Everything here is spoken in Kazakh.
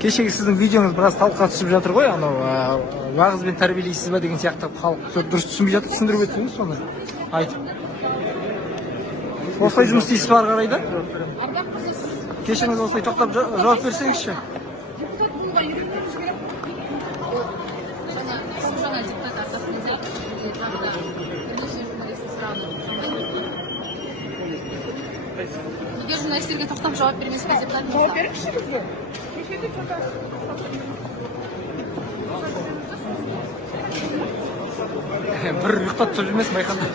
Кешегі сіздің видеоңыз біраз талқыға түсіп жатыр ғой, анау уағызбен тәрбиелейсіз ба деген сияқты халық дұрыс түсінбей жатыр, түсіндіріп өтсеңіз соны айтып. Осылай жұмыс істейсіз бе ары қарай да? Кешіңіз осылай тоқтап жауап берсеңізші. Неге журналистерге тоқтап жауап бермесіңіз деп айтыңыз? Жауап беріңізші бізге. Бір ұйықтап тұрып жүрмесін байқамай.